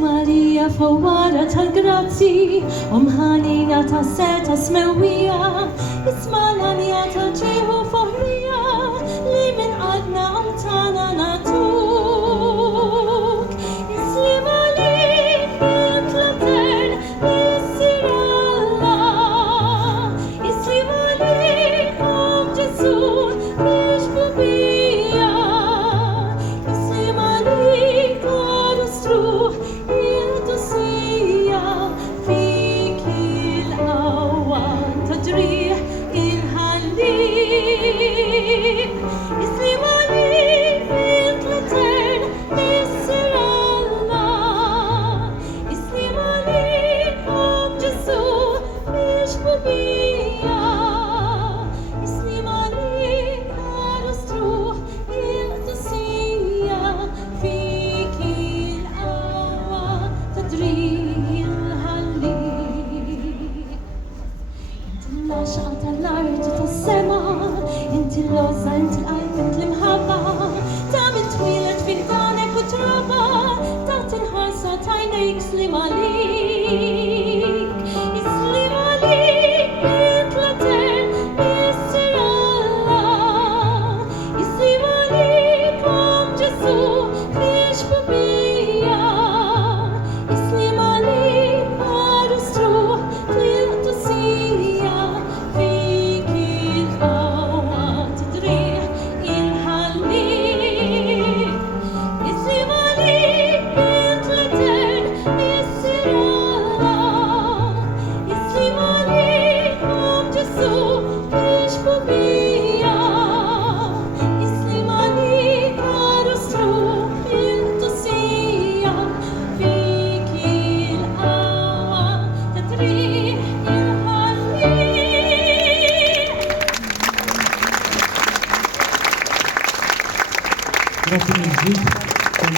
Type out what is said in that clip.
Maria fawwara tal-grazzi, ħanina ta' seta smewija, ismalanja ta' ġieħu foħrija, li min qadna għamtana natuk. Islim għalik bil-tlatern, bil-sir Allah. Islim għalik Ġesu, biex bubija. Islim għalik għadu struħ, il-tussija, fik il-qawwa tadriħ il-ħallik. Islim għalik bil-tlatern, bil-sir Allah. Islim għalik Ġesu, biex bubija. Islim għalik għadu struħ, il-tussija, fik il-qawwa tadriħ il-ħallik. Inti l-għaxqa tal-art u tas-sema, inti l-lozza, inti l-qalb, inti l-imħabba, ta' min twilet fil-danek u traba, taħt il-ħarsa ta' jnejk. Islim għalik, islim għalik bil-tlatern, bil-sir Allah. Islim għalik Ġesu, biex bubija. Islim għalik għadu struħ, il-tussija, fik il-qawwa tadriħ il-ħallik. Islim għalik bil-tlatern, bil-sir Allah. Islim għalik Ġesu, biex bubija. Islim għalik għadu struħ, il-tussija, fik il-qawwa tadriħ il-ħallik. Grazie mille.